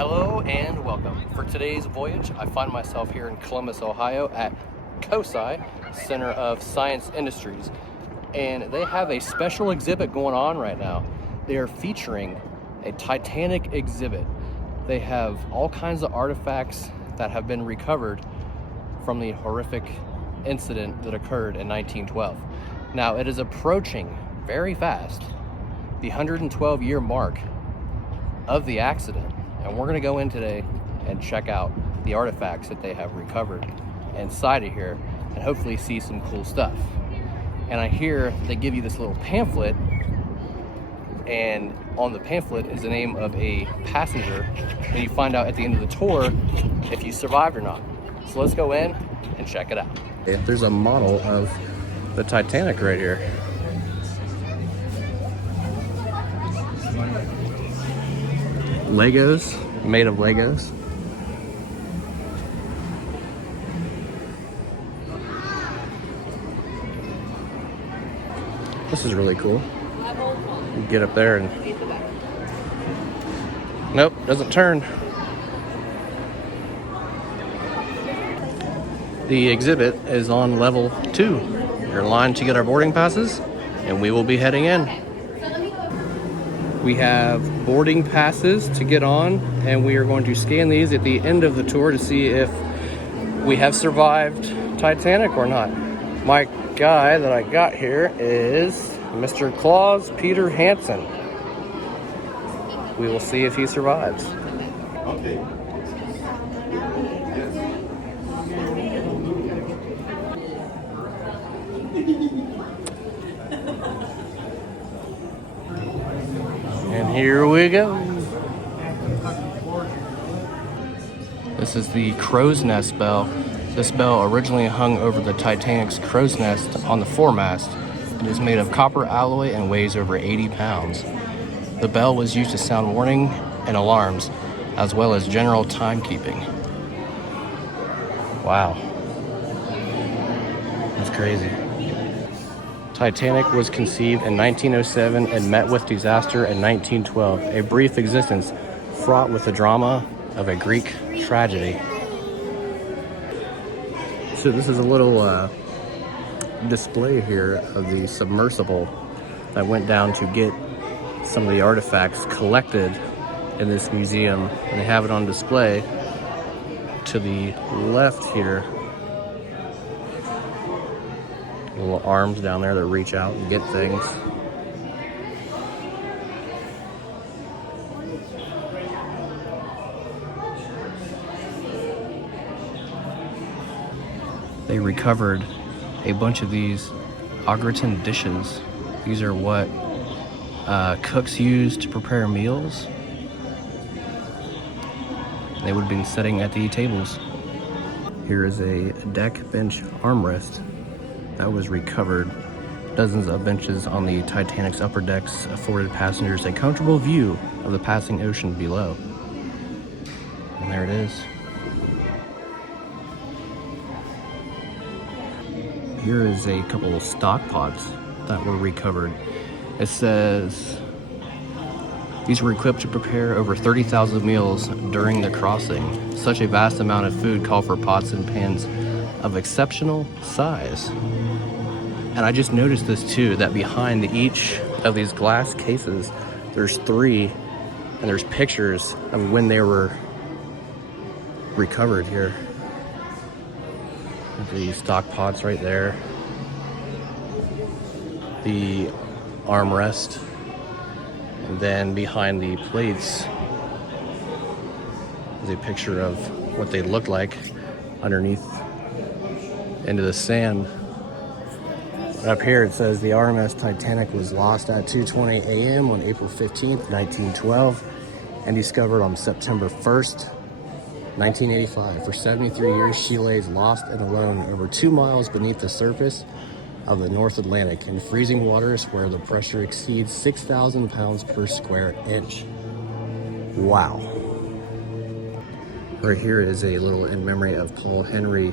Hello and welcome. For today's voyage, I find myself here in Columbus, Ohio at Cosi, Center of Science Industries, and they have a special exhibit going on right now. They are featuring a Titanic exhibit. They have all kinds of artifacts that have been recovered from the horrific incident that occurred in 1912. Now, it is approaching very fast the 112-year mark of the accident, and we're going to go in today and check out the artifacts that they have recovered inside of here and hopefully see some cool stuff. And I hear they give you this little pamphlet, and on the pamphlet is the name of a passenger, and you find out at the end of the tour if you survived or not. So let's go in and check it out. There's a model of the Titanic right here. Legos, made of Legos. This is really cool. You get up there and... Nope, doesn't turn. The exhibit is on level 2. We're in line to get our boarding passes, and we will be heading in. We have boarding passes to get on, and we are going to scan these at the end of the tour to see if we have survived Titanic or not. My guy that I got here is Mr. Claus Peter Hansen. We will see if he survives. Okay. And here we go. This is the crow's nest bell. This bell originally hung over the Titanic's crow's nest on the foremast. It is made of copper alloy and weighs over 80 pounds. The bell was used to sound warning and alarms, as well as general timekeeping. Wow. That's crazy. Titanic was conceived in 1907 and met with disaster in 1912, a brief existence fraught with the drama of a Greek tragedy. So this is a little display here of the submersible that went down to get some of the artifacts collected in this museum, and they have it on display to the left here. Little arms down there that reach out and get things. They recovered a bunch of these au gratin dishes. These are what cooks use to prepare meals. They would have been sitting at the tables. Here is a deck bench armrest that was recovered. Dozens of benches on the Titanic's upper decks afforded passengers a comfortable view of the passing ocean below. And there it is. Here is a couple of stock pots that were recovered. It says these were equipped to prepare over 30,000 meals during the crossing. Such a vast amount of food called for pots and pans of exceptional size. And I just noticed this too, that behind each of these glass cases, there's 3, and there's pictures of when they were recovered here. The stock pots right there. The armrest. And then behind the plates is a picture of what they look like underneath into the sand. Up here it says the RMS Titanic was lost at 2:20 a.m. on April 15th, 1912 and discovered on September 1st, 1985. For 73 years, she lays lost and alone over 2 miles beneath the surface of the North Atlantic in freezing waters where the pressure exceeds 6,000 pounds per square inch. Wow. Right here is a little in memory of Paul Henry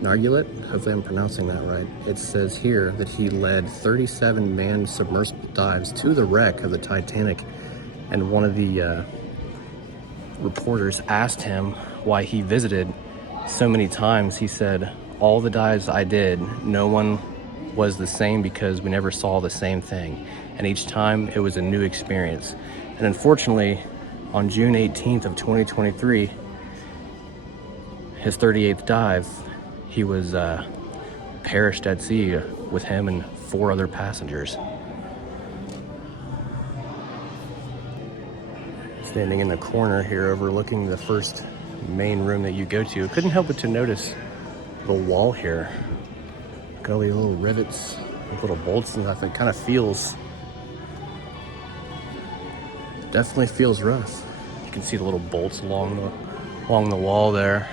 Nargulet. Hopefully I'm pronouncing that right. It says here that he led 37 manned submersible dives to the wreck of the Titanic, and one of the reporters asked him why he visited so many times, he said, all the dives I did, no one was the same because we never saw the same thing. And each time it was a new experience. And unfortunately, on June 18th of 2023, his 38th dive, he was perished at sea with him and 4 other passengers. Standing in the corner here overlooking the first main room that you go to, I couldn't help but to notice the wall here. Got all these little rivets with little bolts and stuff. It kind of feels, definitely feels rough. You can see the little bolts along the wall there.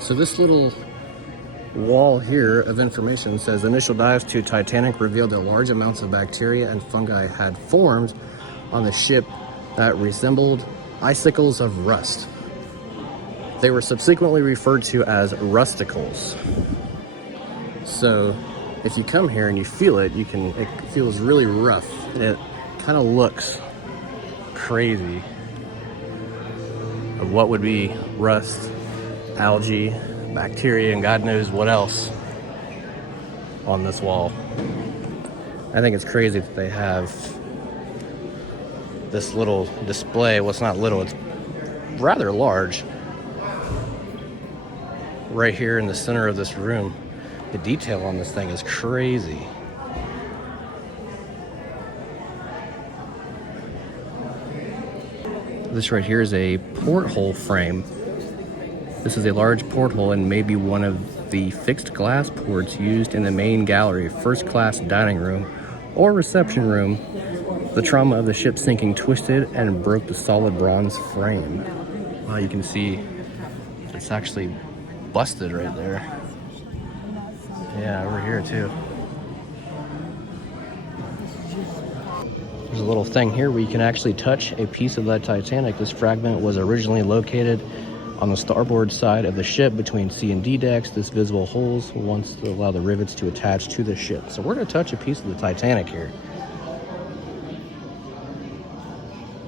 So this little wall here of information says initial dives to Titanic revealed that large amounts of bacteria and fungi had formed on the ship that resembled icicles of rust. They were subsequently referred to as rusticles. So if you come here and you feel it, it feels really rough and it kind of looks crazy of what would be rust, algae, bacteria, and God knows what else on this wall. I think it's crazy that they have this little display. Well, it's not little, it's rather large. Right here in the center of this room. The detail on this thing is crazy. This right here is a porthole frame. This is a large porthole and maybe one of the fixed glass ports used in the main gallery, first class dining room, or reception room. The trauma of the ship sinking twisted and broke the solid bronze frame. Wow, you can see it's actually busted right there. Yeah, over here too. There's a little thing here where you can actually touch a piece of that Titanic. This fragment was originally located on the starboard side of the ship between C and D decks. This visible holes wants to allow the rivets to attach to the ship. So we're going to touch a piece of the Titanic here.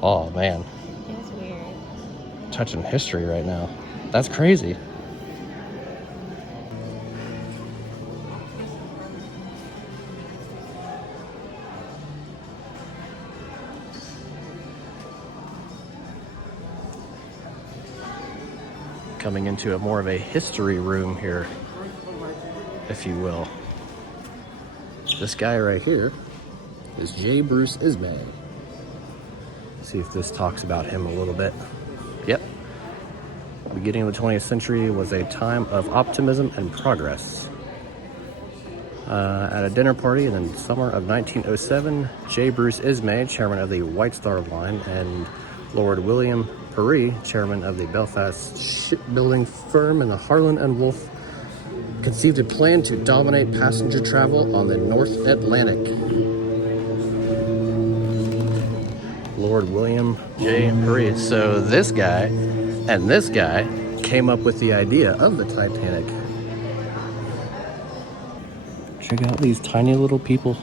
Oh man. It's weird. Touching history right now. That's crazy. Coming into more of a history room here, if you will. This guy right here is J. Bruce Ismay. See if this talks about him a little bit. Yep. The beginning of the 20th century was a time of optimism and progress. At a dinner party in the summer of 1907, J. Bruce Ismay, chairman of the White Star Line, and Lord William Parry, chairman of the Belfast shipbuilding firm, and the Harland and Wolff conceived a plan to dominate passenger travel on the North Atlantic. Lord William J. Parry. So this guy and this guy came up with the idea of the Titanic. Check out these tiny little people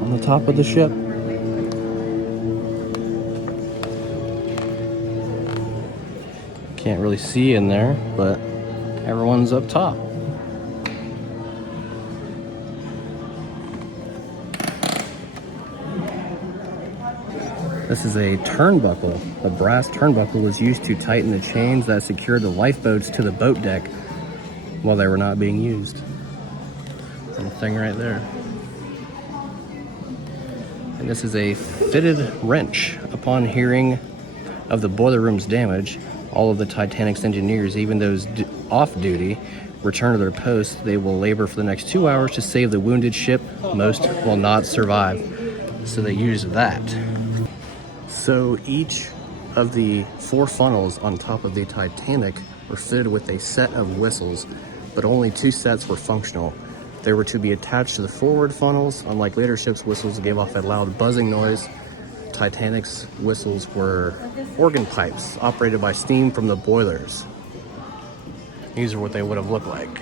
on the top of the ship. Can't really see in there, but everyone's up top. This is a turnbuckle. The brass turnbuckle was used to tighten the chains that secured the lifeboats to the boat deck while they were not being used. Little thing right there. And this is a fitted wrench. Upon hearing of the boiler room's damage, all of the Titanic's engineers, even those off duty, return to their posts. They will labor for the next 2 hours to save the wounded ship. Most will not survive. So they use that. So each of the 4 funnels on top of the Titanic were fitted with a set of whistles, but only 2 sets were functional. They were to be attached to the forward funnels. Unlike later ships' whistles gave off a loud buzzing noise, Titanic's whistles were organ pipes operated by steam from the boilers. These are what they would have looked like.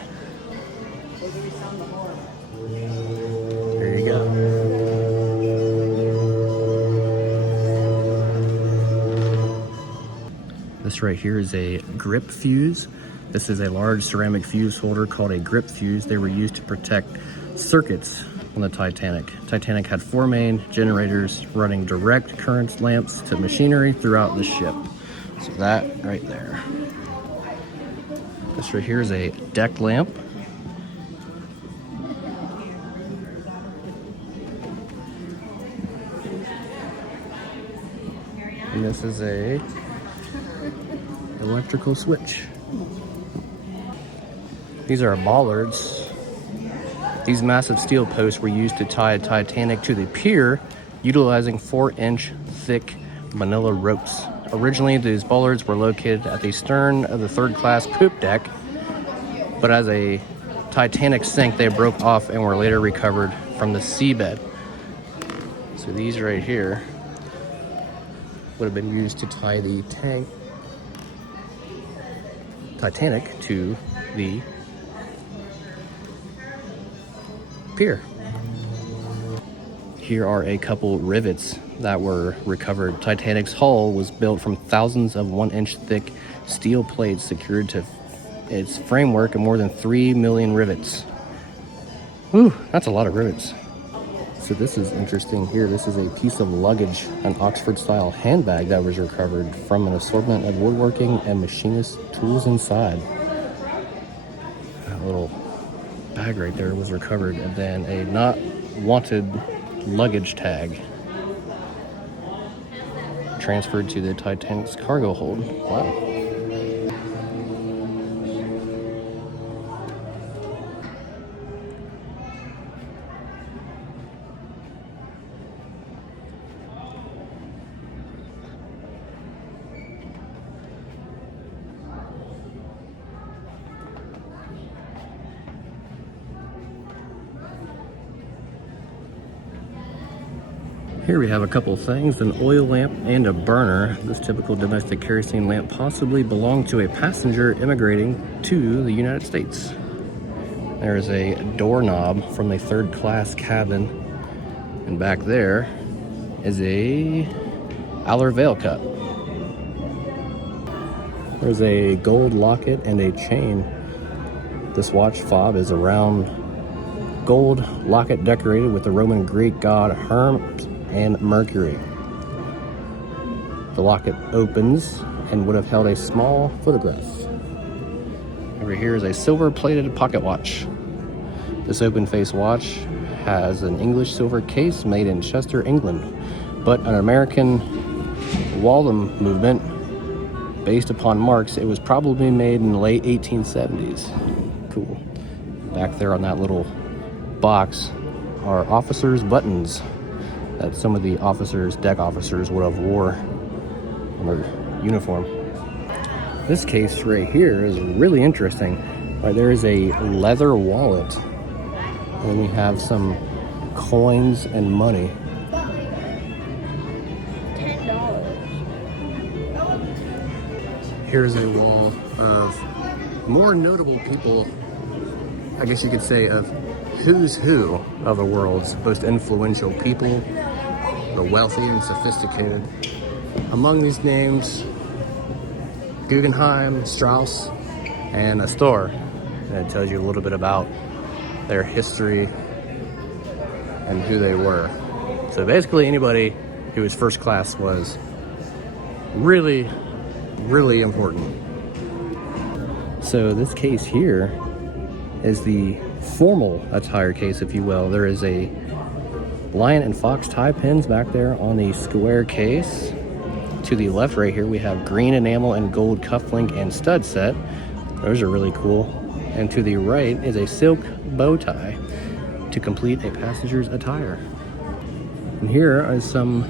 There you go. This right here is a grip fuse. This is a large ceramic fuse holder called a grip fuse. They were used to protect circuits on the Titanic. Titanic had 4 main generators running direct current lamps to machinery throughout the ship. So that right there. This right here is a deck lamp. And this is a electrical switch. These are bollards. These massive steel posts were used to tie a Titanic to the pier, utilizing 4-inch thick manila ropes. Originally, these bollards were located at the stern of the 3rd class poop deck, but as a Titanic sank, they broke off and were later recovered from the seabed. So these right here would have been used to tie the Titanic to the pier. Here are a couple rivets that were recovered. Titanic's hull was built from thousands of 1-inch thick steel plates secured to its framework of more than 3 million rivets. Whew, that's a lot of rivets. So this is interesting here. This is a piece of luggage, an Oxford-style handbag that was recovered from an assortment of woodworking and machinist tools inside. That little bag right there was recovered, and then a not wanted luggage tag transferred to the Titanic's cargo hold. Wow. Here we have a couple things, an oil lamp and a burner. This typical domestic kerosene lamp possibly belonged to a passenger immigrating to the United States. There is a doorknob from a 3rd class cabin, and back there is a Aller veil cup. There's a gold locket and a chain. This watch fob is a round gold locket decorated with the Roman Greek god Hermes and Mercury. The locket opens and would have held a small photograph. Over here is a silver-plated pocket watch. This open-face watch has an English silver case made in Chester, England, but an American Waltham movement based upon marks. It was probably made in the late 1870s. Cool. Back there on that little box are officers' buttons that some of the officers, deck officers, would have wore on their uniform. This case right here is really interesting. Right, there is a leather wallet, and then we have some coins and money. Here's a wall of more notable people, I guess you could say, of who's who of the world's most influential people, the wealthy and sophisticated. Among these names, Guggenheim, Strauss, and Astor. And it tells you a little bit about their history and who they were. So basically anybody who was 1st class was really, really important. So this case here is the formal attire case, if you will. There is a lion and fox tie pins back there on the square case. To the left right here, we have green enamel and gold cufflink and stud set. Those are really cool. And to the right is a silk bow tie to complete a passenger's attire. And here are some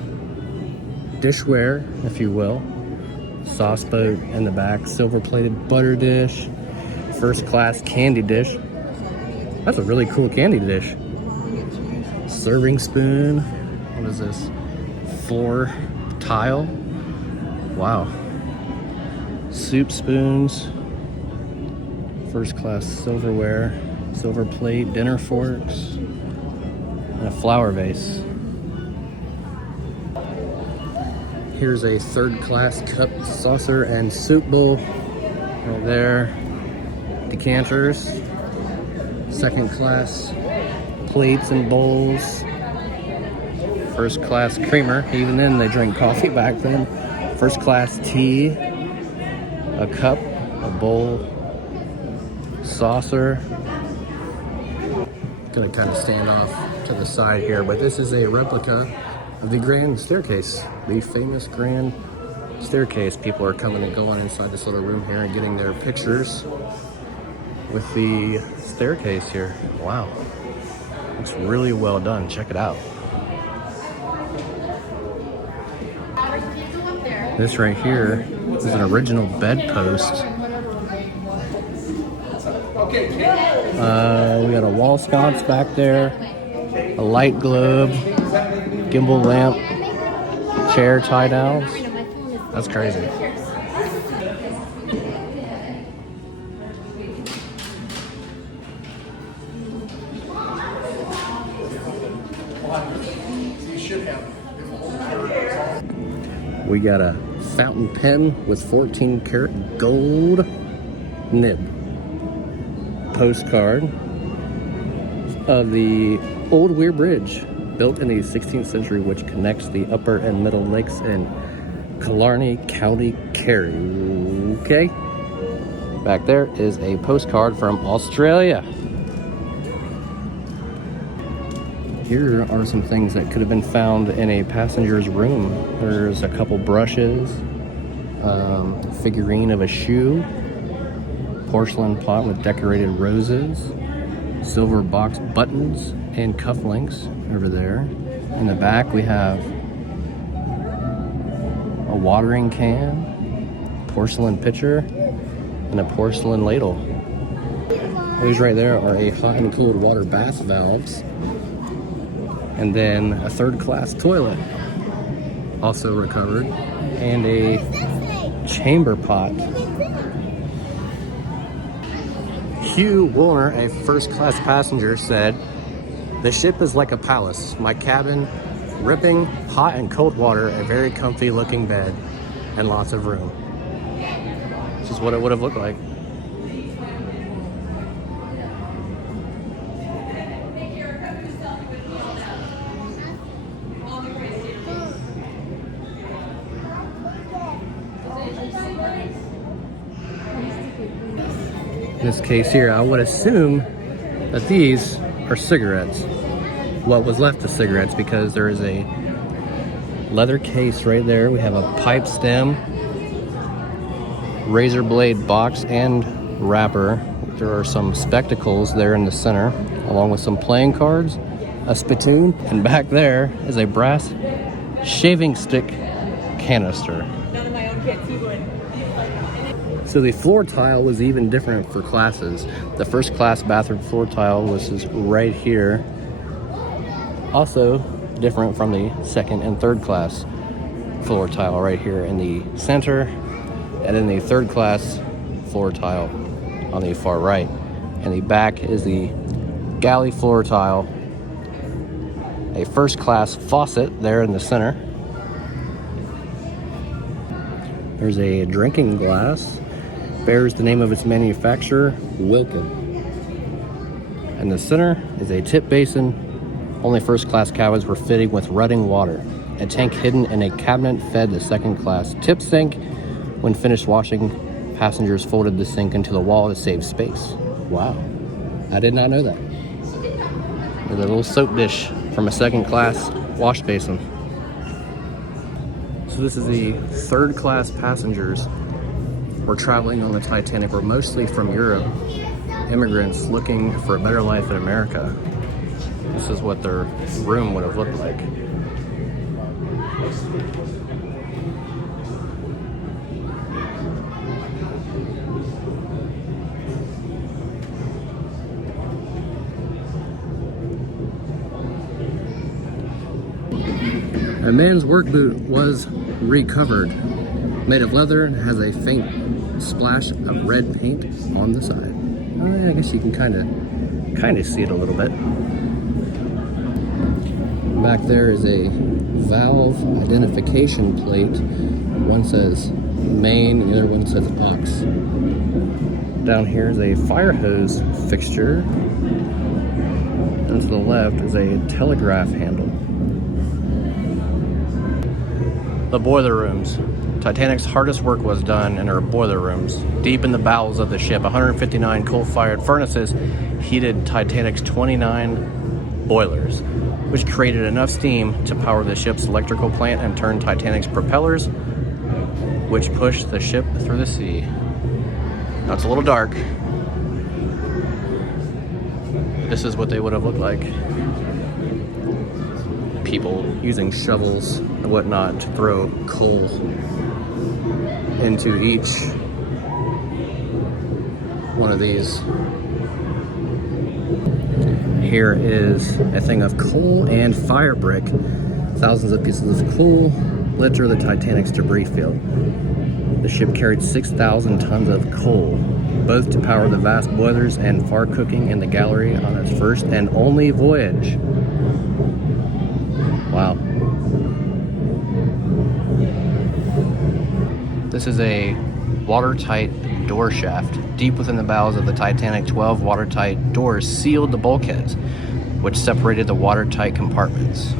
dishware, if you will. Sauce boat in the back, silver plated butter dish, first class candy dish. That's a really cool candy dish. Serving spoon. What is this? Floor tile. Wow. Soup spoons. First class silverware. Silver plate, dinner forks, and a flower vase. Here's a third class cup, saucer, and soup bowl. Right there. Decanters. Second class plates and bowls. First class creamer. Even then they drank coffee back then. First class tea. A cup, a bowl, saucer. Gonna kind of stand off to the side here, but this is a replica of the grand staircase, the famous grand staircase. People are coming and going inside this little room here and getting their pictures with the staircase here. Wow, looks really well done. Check it out. This right here is an original bedpost. We got a wall sconce back there, a light globe, gimbal lamp, chair tie downs. That's crazy. We got a fountain pen with 14 karat gold nib. Postcard of the Old Weir Bridge, built in the 16th century, which connects the upper and middle lakes in Killarney, County Kerry. Okay. Back there is a postcard from Australia. Here are some things that could have been found in a passenger's room. There's a couple brushes, figurine of a shoe, porcelain pot with decorated roses, silver box buttons and cufflinks over there. In the back we have a watering can, porcelain pitcher, and a porcelain ladle. Those right there are a hot and cold water bath valves. And then a third class toilet, also recovered, and a chamber pot. Hugh Woolner, a first class passenger, said, "The ship is like a palace. My cabin, ripping hot and cold water, a very comfy looking bed, and lots of room." This is what it would have looked like. This case here, I would assume that these are cigarettes. What was left of cigarettes, because there is a leather case right there. We have a pipe stem, razor blade box and wrapper. There are some spectacles there in the center, along with some playing cards, a spittoon, and back there is a brass shaving stick canister. None of my own kids, you would. So the floor tile was even different for classes. The first class bathroom floor tile was right here. Also different from the second and third class floor tile right here in the center. And then the third class floor tile on the far right. And the back is the galley floor tile. A first class faucet there in the center. There's a drinking glass. Bears the name of its manufacturer, Wilkin. In the center is a tip basin. Only first class cabins were fitted with running water. A tank hidden in a cabinet fed the second class tip sink. When finished washing, passengers folded the sink into the wall to save space. Wow, I did not know that. There's a little soap dish from a second class wash basin. So this is the third class passengers were traveling on the Titanic, were mostly from Europe, immigrants looking for a better life in America. This is what their room would have looked like. A man's work boot was recovered. Made of leather and has a faint splash of red paint on the side. I guess you can kind of see it a little bit. Back there is a valve identification plate. One says main, the other one says aux. Down here is a fire hose fixture. And to the left is a telegraph handle. The boiler rooms. Titanic's hardest work was done in her boiler rooms. Deep in the bowels of the ship, 159 coal-fired furnaces heated Titanic's 29 boilers, which created enough steam to power the ship's electrical plant and turn Titanic's propellers, which pushed the ship through the sea. Now it's a little dark. This is what they would have looked like. People using shovels and whatnot to throw coal into each one of these. Here is a thing of coal and fire brick. Thousands of pieces of coal litter the Titanic's debris field. The ship carried 6,000 tons of coal, both to power the vast boilers and fire cooking in the gallery on its first and only voyage. Wow. This is a watertight door shaft. Deep within the bowels of the Titanic, 12 watertight doors sealed the bulkheads, which separated the watertight compartments.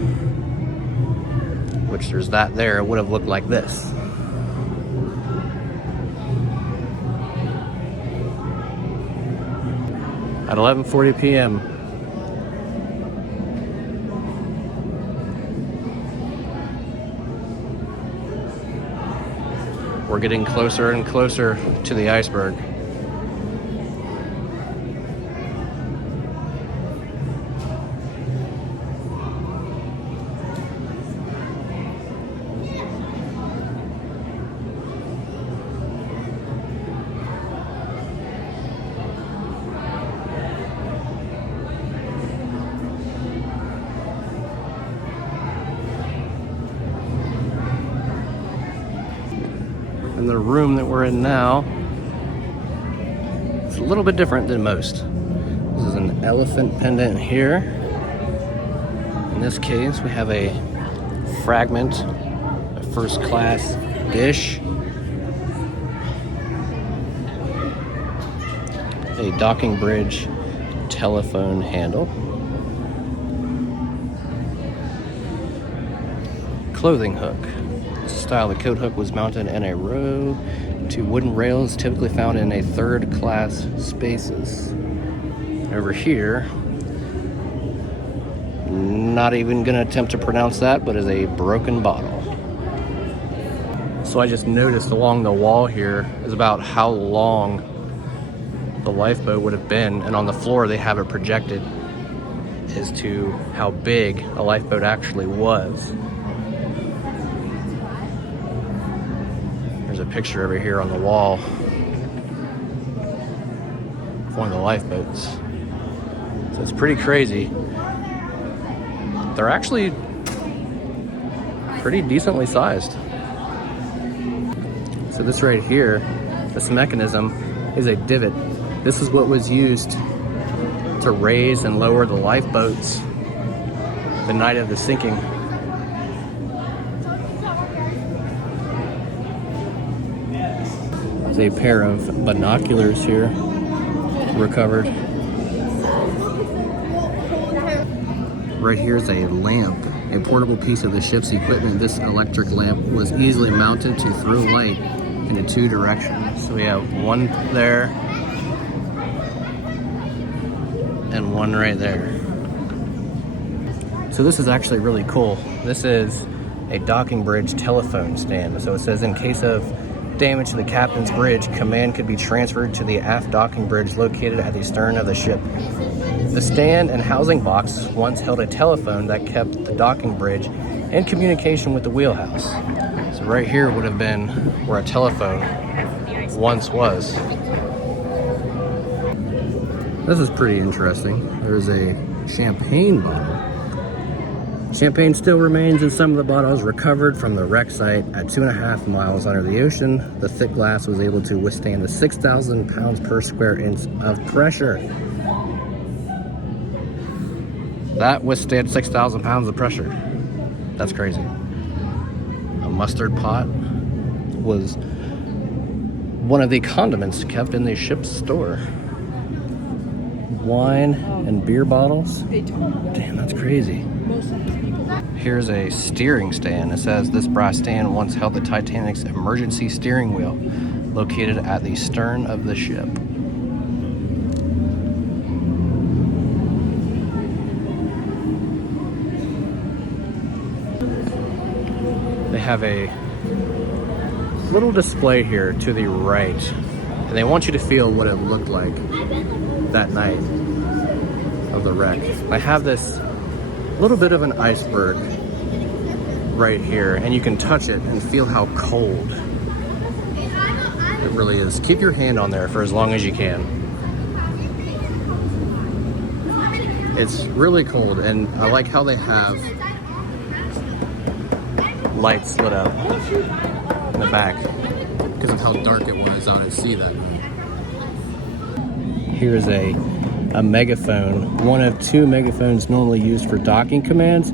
Which there's that there, it would have looked like this. At 11:40 p.m. We're getting closer and closer to the iceberg. And the room that we're in now is a little bit different than most. This is an elephant pendant here. In this case, we have a fragment, a first class dish, a docking bridge telephone handle, clothing hook. Style, the coat hook was mounted in a row to wooden rails typically found in a third class spaces. Over here, not even gonna attempt to pronounce that, but is a broken bottle. So I just noticed along the wall here is about how long the lifeboat would have been, and on the floor they have it projected as to how big a lifeboat actually was. There's a picture over here on the wall of one of the lifeboats. So it's pretty crazy. They're actually pretty decently sized. So this right here, this mechanism is a divot. This is what was used to raise and lower the lifeboats the night of the sinking. There's a pair of binoculars here recovered. Right here is a lamp, a portable piece of the ship's equipment. This electric lamp was easily mounted to throw light in two directions. So we have one there and one right there. So this is actually really cool. This is a docking bridge telephone stand. So it says in case of damage to the captain's bridge, command could be transferred to the aft docking bridge located at the stern of the ship. The stand and housing box once held a telephone that kept the docking bridge in communication with the wheelhouse. So right here would have been where a telephone once was. This is pretty interesting. There's a champagne bottle Champagne still remains in some of the bottles recovered from the wreck site at 2.5 miles under the ocean. The thick glass was able to withstand the 6,000 pounds per square inch of pressure. That withstood 6,000 pounds of pressure. That's crazy. A mustard pot was one of the condiments kept in the ship's store. Wine and beer bottles. Damn, that's crazy. Here's a steering stand. It says this brass stand once held the Titanic's emergency steering wheel, located at the stern of the ship. They have a little display here to the right, and they want you to feel what it looked like that night of the wreck. I have this little bit of an iceberg right here, and you can touch it and feel how cold it really is. Keep your hand on there for as long as you can. It's really cold, and I like how they have lights lit up in the back because of how dark it was out at sea that night. Here's a megaphone, one of two megaphones normally used for docking commands.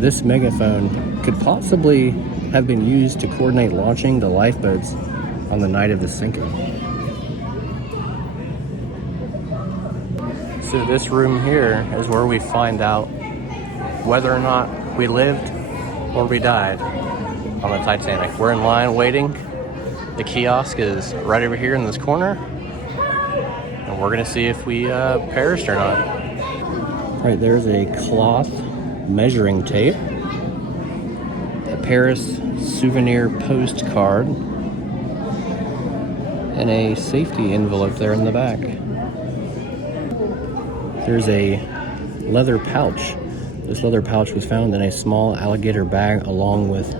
This megaphone could possibly have been used to coordinate launching the lifeboats on the night of the sinking. So this room here is where we find out whether or not we lived or we died on the Titanic. We're in line waiting. The kiosk is right over here in this corner. And we're gonna see if we perished or not. Right, there's a cloth measuring tape, a Paris souvenir postcard, and a safety envelope there in the back. There's a leather pouch. This leather pouch was found in a small alligator bag along with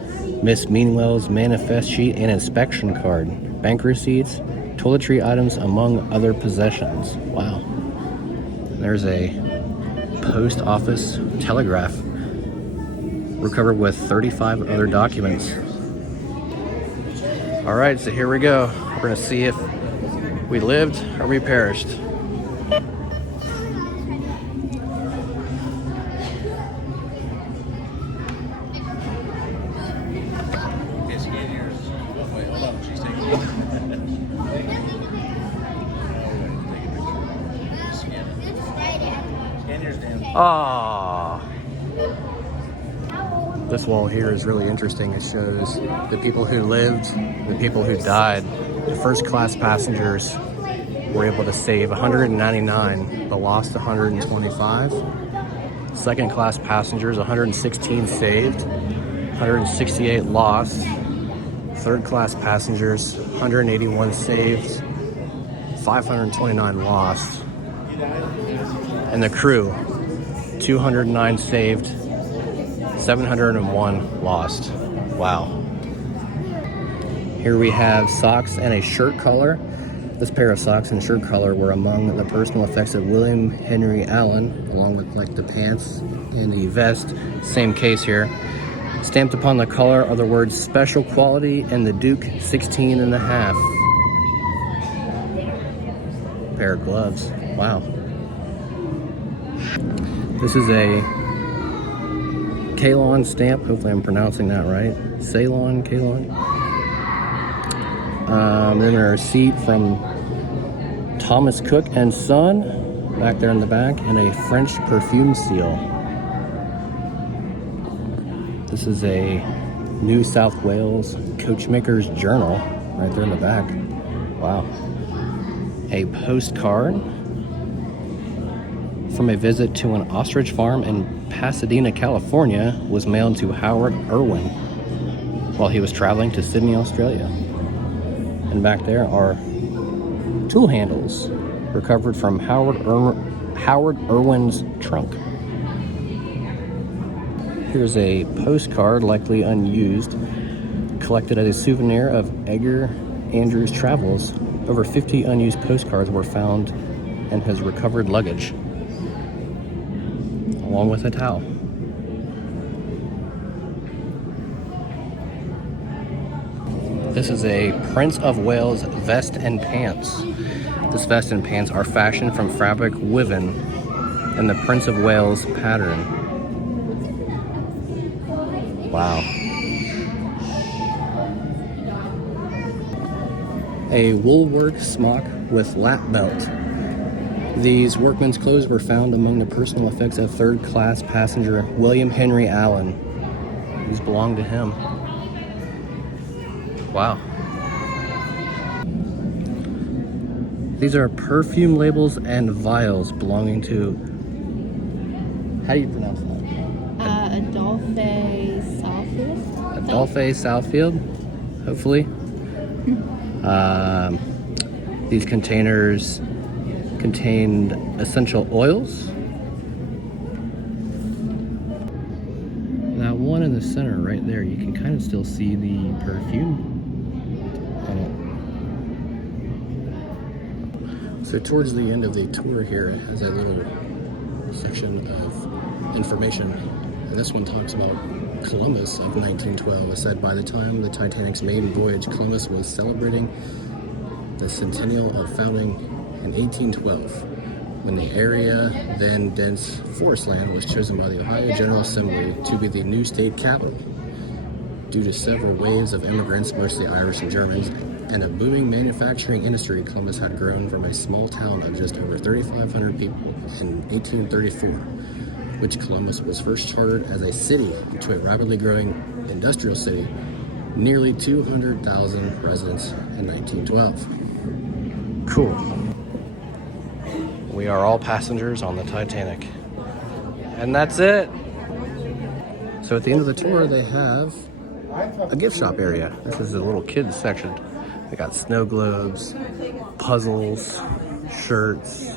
Miss Meanwell's manifest sheet and inspection card, bank receipts, toiletry items, among other possessions. Wow. There's a post office telegraph recovered with 35 other documents. All right, so here we go. We're gonna see if we lived or we perished. Ah, this wall here is really interesting. It shows the people who lived, the people who died. The first class passengers were able to save 199, but lost 125. Second class passengers, 116 saved, 168 lost. Third class passengers, 181 saved, 529 lost. And the crew, 209 saved, 701 lost. Wow. Here we have socks and a shirt collar. This pair of socks and shirt collar were among the personal effects of William Henry Allen, along with like the pants and the vest. Same case here. Stamped upon the collar are the words special quality and the Duke 16.5. Pair of gloves. Wow. This is a Ceylon stamp. Hopefully I'm pronouncing that right. Ceylon. Then a receipt from Thomas Cook and Son, back there in the back, and a French perfume seal. This is a New South Wales coachmaker's journal, right there in the back. Wow. A postcard from a visit to an ostrich farm in Pasadena, California, was mailed to Howard Irwin while he was traveling to Sydney, Australia. And back there are tool handles recovered from Howard Irwin's trunk. Here's a postcard, likely unused, collected as a souvenir of Edgar Andrews' travels. Over 50 unused postcards were found in his recovered luggage, along with a towel. This is a Prince of Wales vest and pants. This vest and pants are fashioned from fabric woven in the Prince of Wales pattern. Wow. A woolwork smock with lap belt. These workmen's clothes were found among the personal effects of third-class passenger William Henry Allen. These belong to him. Wow. These are perfume labels and vials belonging to, how do you pronounce that? Adolphe Southfield. Adolphe Southfield, hopefully. These containers contained essential oils. That one in the center right there, you can kind of still see the perfume on it. So towards the end of the tour here, it has a little section of information. And this one talks about Columbus of 1912. It said by the time the Titanic's maiden voyage, Columbus was celebrating the centennial of founding in 1812, when the area, then dense forest land, was chosen by the Ohio General Assembly to be the new state capital. Due to several waves of immigrants, mostly Irish and Germans, and a booming manufacturing industry, Columbus had grown from a small town of just over 3,500 people in 1834, which Columbus was first chartered as a city, to a rapidly growing industrial city, nearly 200,000 residents in 1912. Cool. We are all passengers on the Titanic. And that's it. So at the end of the tour, they have a gift shop area. This is a little kids section. They got snow globes, puzzles, shirts,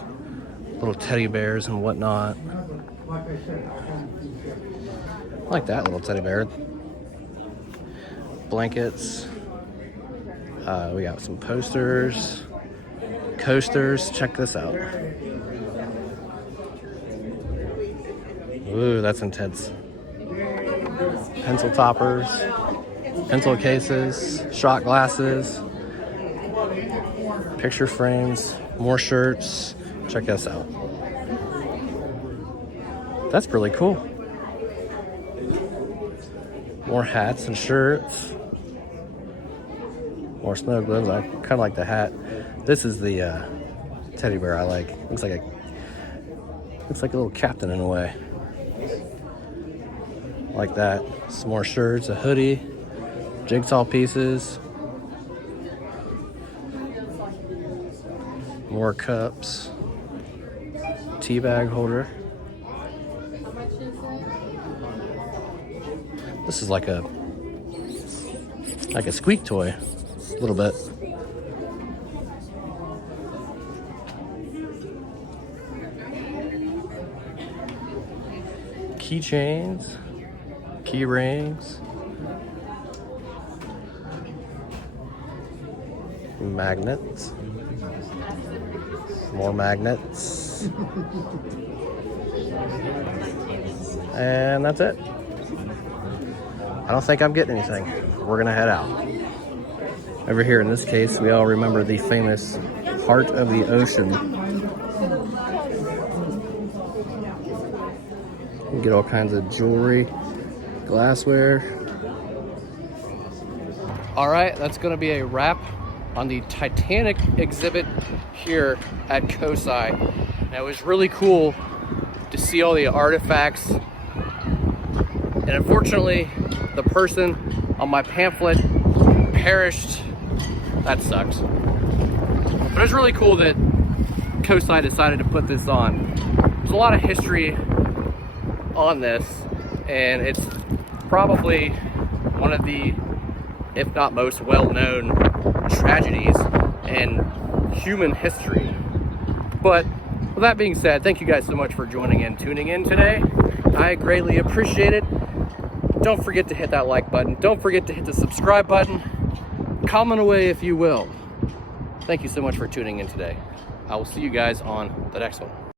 little teddy bears and whatnot. I like that little teddy bear. Blankets. We got some posters, coasters. Check this out. Ooh, that's intense. Pencil toppers, pencil cases, shot glasses, picture frames, more shirts. Check this out. That's really cool. More hats and shirts. More snow globes. I kind of like the hat. This is the teddy bear I like. Looks like a little captain in a way. Like that. Some more shirts, a hoodie, jigsaw pieces, more cups, tea bag holder. This is like a squeak toy, a little bit. Keychains, key rings, magnets, more magnets, and that's it. I don't think I'm getting anything. We're gonna head out. Over here in this case, we all remember the famous Heart of the Ocean. You get all kinds of jewelry, glassware. All right, that's gonna be a wrap on the Titanic exhibit here at Cosi. And it was really cool to see all the artifacts. And unfortunately, the person on my pamphlet perished. That sucks. But it's really cool that Cosi decided to put this on. There's a lot of history on this, and it's probably one of the, if not most well-known tragedies in human history. But with that being said, thank you guys so much for tuning in today. I greatly appreciate it. Don't forget to hit that like button. Don't forget to hit the subscribe button. Comment away if you will. Thank you so much for tuning in today. I will see you guys on the next one.